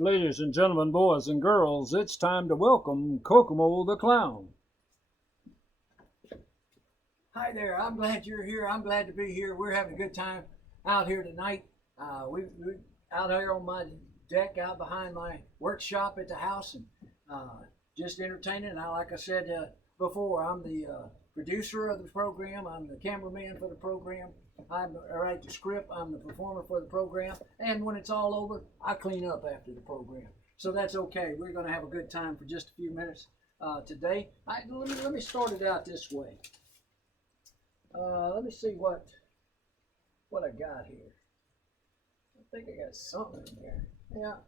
Ladies and gentlemen, boys and girls, it's time to welcome Kokomo the Clown. Hi there. I'm glad you're here. I'm glad to be here. We're having a good time out here tonight. We're out here on my deck out behind my workshop at the house and just entertaining. And like I said before, I'm the producer of the program. I'm the cameraman for the program. I write the script. I'm the performer for the program. And when it's all over, I clean up after the program. So that's okay. We're going to have a good time for just a few minutes today. Let me start it out this way. Let me see what I got here. I think I got something in there.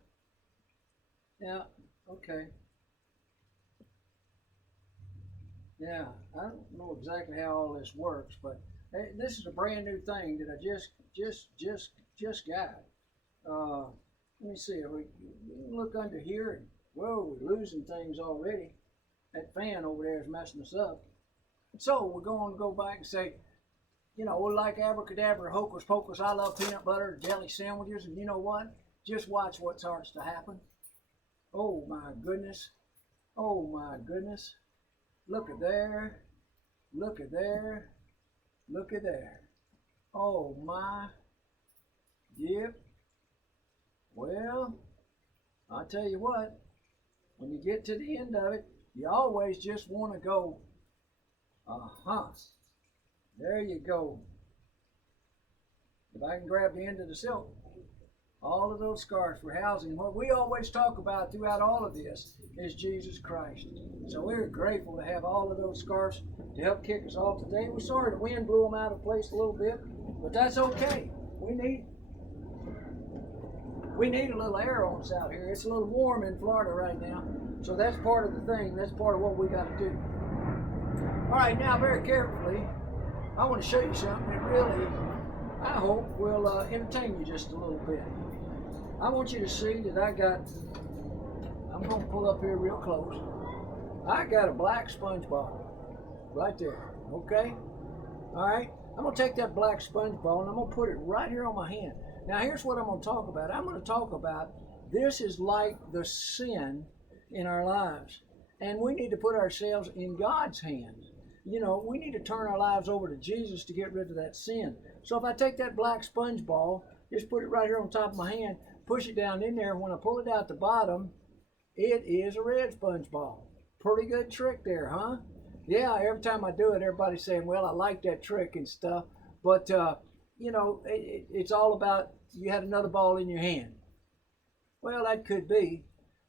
Yeah, okay. Yeah, I don't know exactly how all this works, but hey, this is a brand new thing that I just got. Let me see. We can look under here, and whoa, we're losing things already. That fan over there is messing us up. So we're going to go back and say, like abracadabra, hocus pocus, I love peanut butter, jelly sandwiches, and you know what? Just watch what starts to happen. Oh my goodness. Oh my goodness. Look at there. Look at there. Look at there. Oh my. Yep. Well, I'll tell you what, when you get to the end of it, you always just want to go, there you go. If I can grab the end of the silk, all of those scars for housing. What we always talk about throughout all of this is Jesus Christ. So we're grateful to have all of those scarves to help kick us off today. We're sorry the wind blew them out of place a little bit, but that's okay. We need a little air on us out here. It's a little warm in Florida right now, so that's part of the thing. That's part of what we got to do. All right, now very carefully, I want to show you something that really, I hope, will entertain you just a little bit. I want you to see that I'm going to pull up here real close. I got a black sponge bottle right there, okay? All right, I'm going to take that black sponge ball and I'm going to put it right here on my hand. Now, here's what I'm going to talk about. I'm going to talk about this is like the sin in our lives, and we need to put ourselves in God's hands. We need to turn our lives over to Jesus to get rid of that sin. So if I take that black sponge ball, just put it right here on top of my hand, push it down in there, and when I pull it out the bottom, it is a red sponge ball. Pretty good trick there, huh? Yeah, every time I do it, everybody's saying, well, I like that trick and stuff, but, it's all about you had another ball in your hand. Well, that could be,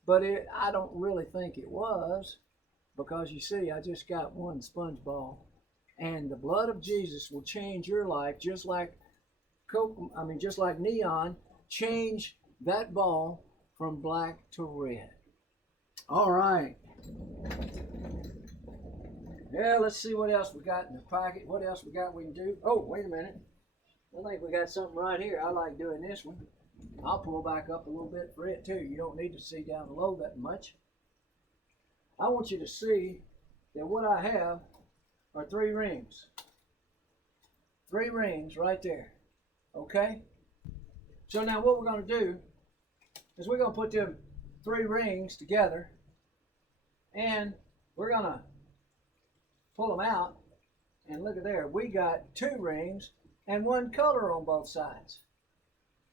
but I don't really think it was. Because you see, I just got one sponge ball, and the blood of Jesus will change your life, just like neon change that ball from black to red. All right. Yeah, let's see what else we got in the pocket. What else we got we can do? Oh, wait a minute. I think we got something right here. I like doing this one. I'll pull back up a little bit for it too. You don't need to see down below that much. I want you to see that what I have are 3 rings. 3 rings right there. Okay? So now what we're going to do is we're going to put them 3 rings together, and we're going to pull them out, and look at there. We got 2 rings and 1 color on both sides.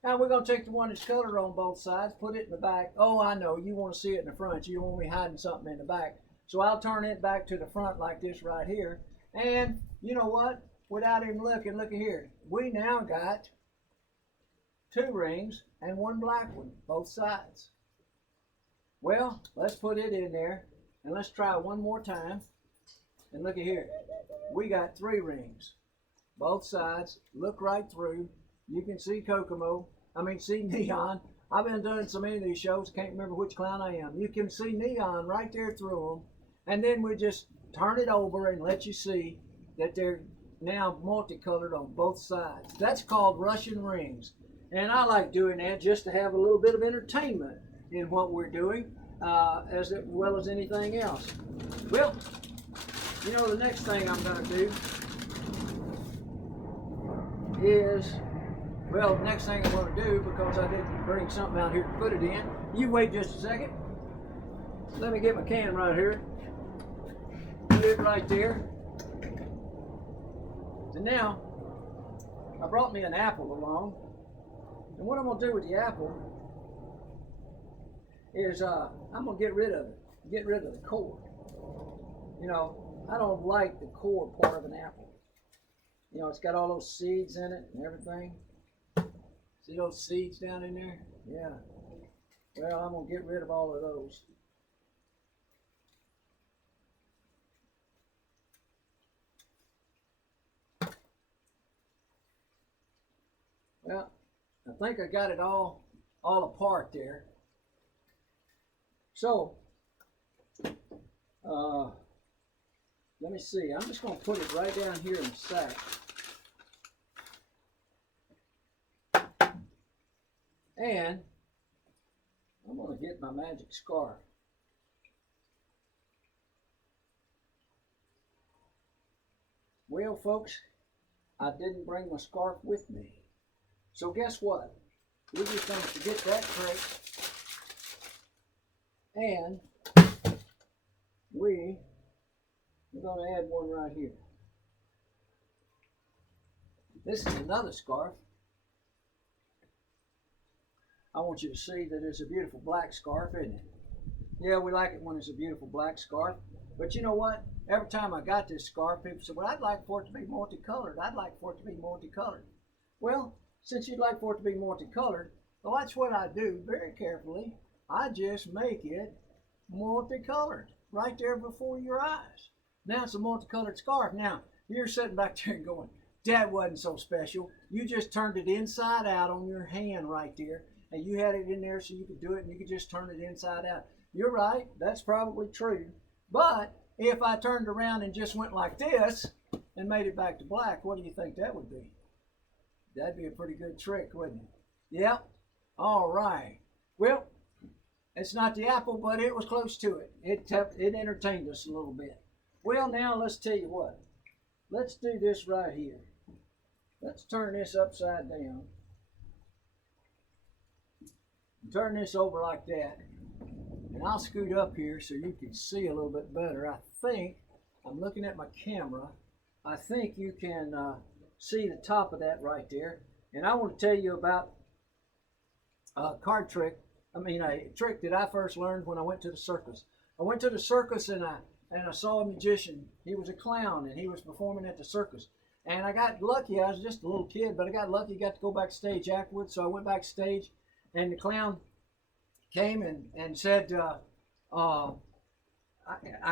Now we're going to take the one that's colored on both sides, put it in the back. Oh, I know, you want to see it in the front. You don't want me hiding something in the back. So I'll turn it back to the front like this right here. And you know what? Without even looking, look at here. We now got 2 rings and 1 black one, both sides. Well, let's put it in there and let's try one more time. And look at here. We got 3 rings, both sides. Look right through. You can see see neon. I've been doing so many of these shows, I can't remember which clown I am. You can see neon right there through them. And then we just turn it over and let you see that they're now multicolored on both sides. That's called Russian rings. And I like doing that just to have a little bit of entertainment in what we're doing, as well as anything else. Well, the next thing I'm going to do is Well, the next thing I'm going to do, because I didn't bring something out here to put it in, you wait just a second. Let me get my can right here. Put it right there. And now, I brought me an apple along. And what I'm going to do with the apple is I'm going to get rid of it. Get rid of the core. You know, I don't like the core part of an apple. You know, it's got all those seeds in it and everything. See those seeds down in there? Yeah. Well, I'm going to get rid of all of those. Well, I think I got it all apart there. So, let me see. I'm just going to put it right down here in the sack. And I'm going to get my magic scarf. Well, folks, I didn't bring my scarf with me. So guess what? We're just going to forget that trick. And we're going to add one right here. This is another scarf. I want you to see that it's a beautiful black scarf, isn't it? Yeah, we like it when it's a beautiful black scarf. But you know what? Every time I got this scarf, people said, well, I'd like for it to be multicolored. I'd like for it to be multicolored. Well, since you'd like for it to be multicolored, well, that's what I do very carefully. I just make it multicolored right there before your eyes. Now it's a multicolored scarf. Now, you're sitting back there and going, that wasn't so special. You just turned it inside out on your hand right there. And you had it in there so you could do it and you could just turn it inside out. You're right, that's probably true. But if I turned around and just went like this and made it back to black, what do you think that would be? That'd be a pretty good trick, wouldn't it? Yep. All right. Well, it's not the apple, but it was close to it. It entertained us a little bit. Well, now let's tell you what. Let's do this right here. Let's turn this upside down. Turn this over like that, and I'll scoot up here so you can see a little bit better. I think, I'm looking at my camera, I think you can see the top of that right there. And I want to tell you about a card trick, a trick that I first learned when I went to the circus. I went to the circus and I saw a magician. He was a clown and he was performing at the circus. And I got lucky, I was just a little kid, but I got lucky, got to go backstage afterwards, so I went backstage. And the clown came and said, I'm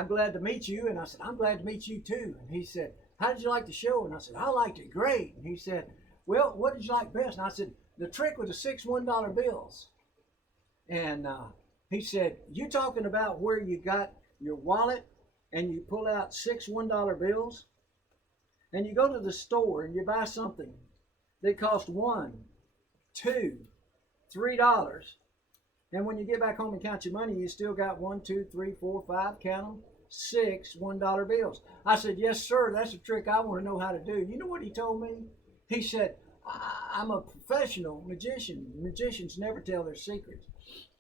glad to meet you. And I said, I'm glad to meet you too. And he said, how did you like the show? And I said, I liked it great. And he said, well, what did you like best? And I said, the trick with the 6 $1 bills. And he said, you talking about where you got your wallet and you pull out 6 $1 bills and you go to the store and you buy something that costs $1, $2, $3, and when you get back home and count your money, you still got 1, 2, 3, 4, 5, count them, 6 $1 bills. I said, yes, sir, that's a trick I want to know how to do. You know what he told me? He said, I'm a professional magician. Magicians never tell their secrets.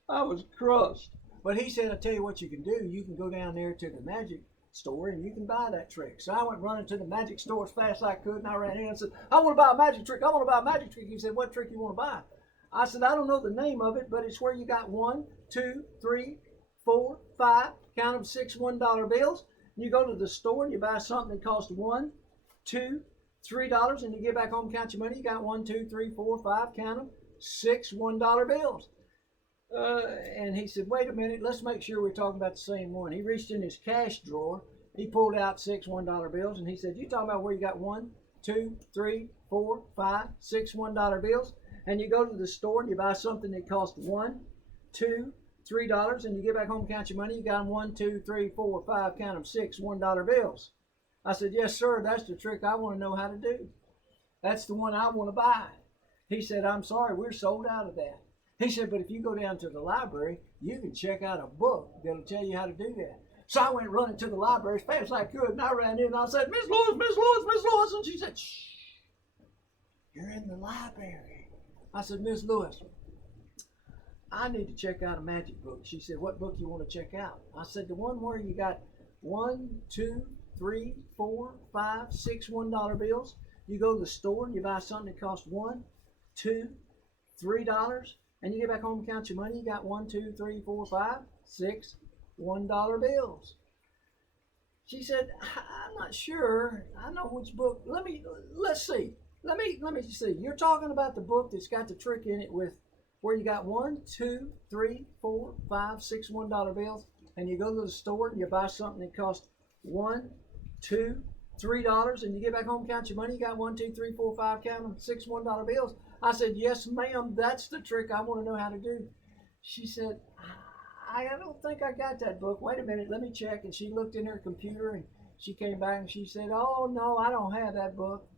I was crushed. But he said, I tell you what you can do. You can go down there to the magic store and you can buy that trick. So I went running to the magic store as fast as I could, and I ran in and said, I want to buy a magic trick. I want to buy a magic trick. He said, what trick you want to buy? I said, I don't know the name of it, but it's where you got 1, 2, 3, 4, 5, count them, 6 $1 bills. And you go to the store and you buy something that costs $1, 2, $3, and you get back home and count your money. You got 1, 2, 3, 4, 5, count them, 6 $1 bills. And he said, wait a minute, let's make sure we're talking about the same one. He reached in his cash drawer. He pulled out 6 $1 bills, and he said, you talking about where you got 1, 2, 3, 4, 5, 6 $1 bills? And you go to the store and you buy something that costs $1, 2, $3, and you get back home and count your money. You got them 1, 2, 3, 4, 5, count them, 6 $1 bills. I said, yes, sir, that's the trick I want to know how to do. That's the one I want to buy. He said, I'm sorry, we're sold out of that. He said, but if you go down to the library, you can check out a book that'll tell you how to do that. So I went running to the library as fast as I could, and I ran in and I said, Miss Lewis, Miss Lewis, Miss Lewis. And she said, shh, you're in the library. I said, Miss Lewis, I need to check out a magic book. She said, what book you want to check out? I said, the one where you got 1, 2, 3, 4, 5, 6 $1 bills. You go to the store and you buy something that costs $1, $2, $3, and you get back home and count your money. You got 1, 2, 3, 4, 5, 6 $1 bills. She said, I'm not sure. I know which book. Let's see. Let me see. You're talking about the book that's got the trick in it with where you got 1, 2, 3, 4, 5, 6 $1 bills, and you go to the store and you buy something that costs 1, 2, $3, and you get back home, count your money. You got 1, 2, 3, 4, 5, count them, 6 $1 bills. I said, yes, ma'am. That's the trick I want to know how to do. She said, I don't think I got that book. Wait a minute, let me check. And she looked in her computer and she came back and she said, oh no, I don't have that book.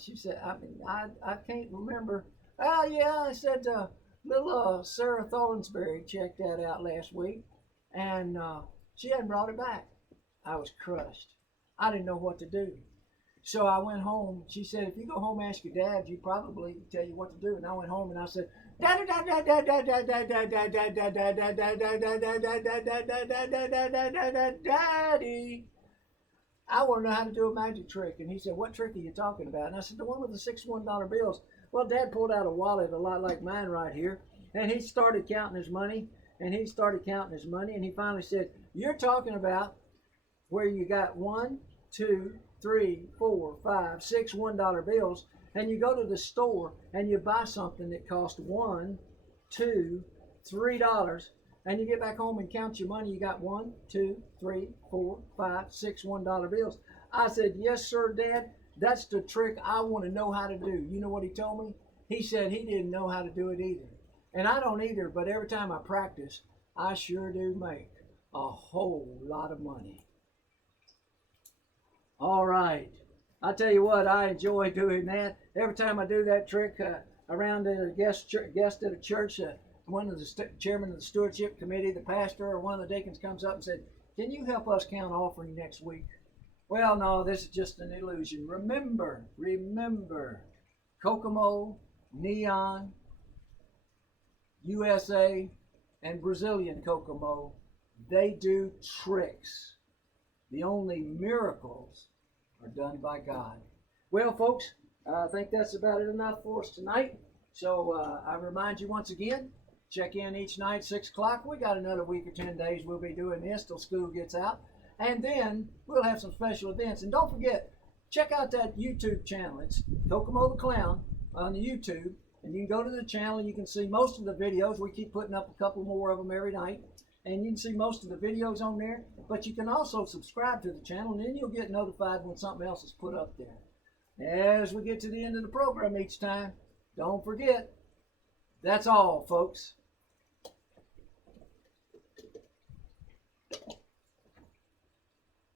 She said, I can't remember. Oh yeah, I said little Sarah Thornsberry checked that out last week, and she hadn't brought it back. I was crushed. I didn't know what to do. So I went home. She said, if you go home and ask your dad, you probably tell you what to do. And I went home and I said, Daddy, I want to know how to do a magic trick. And he said, what trick are you talking about? And I said, the one with the 6 $1 bills. Well, Dad pulled out a wallet a lot like mine right here, and he started counting his money, and he finally said, you're talking about where you got 1, 2, 3, 4, 5, 6 $1 bills, and you go to the store and you buy something that costs 1, 2, $3, and you get back home and count your money. You got 1, 2, 3, 4, 5, 6 $1 bills. I said, yes, sir, Dad. That's the trick I want to know how to do. You know what he told me? He said he didn't know how to do it either. And I don't either, but every time I practice, I sure do make a whole lot of money. All right. I tell you what, I enjoy doing that. Every time I do that trick around a guest at a church, one of the chairman of the stewardship committee, the pastor, or one of the deacons comes up and said, can you help us count offering next week? Well, no, this is just an illusion. Remember, Kokomo, Neon, USA, and Brazilian Kokomo, they do tricks. The only miracles are done by God. Well, folks, I think that's about enough for us tonight. So I remind you once again, check in each night, 6 o'clock. We got another week or 10 days we'll be doing this till school gets out. And then we'll have some special events. And don't forget, check out that YouTube channel. It's Kokomo the Clown on the YouTube. And you can go to the channel and you can see most of the videos. We keep putting up a couple more of them every night. And you can see most of the videos on there. But you can also subscribe to the channel, and then you'll get notified when something else is put up there. As we get to the end of the program each time, don't forget, that's all, folks.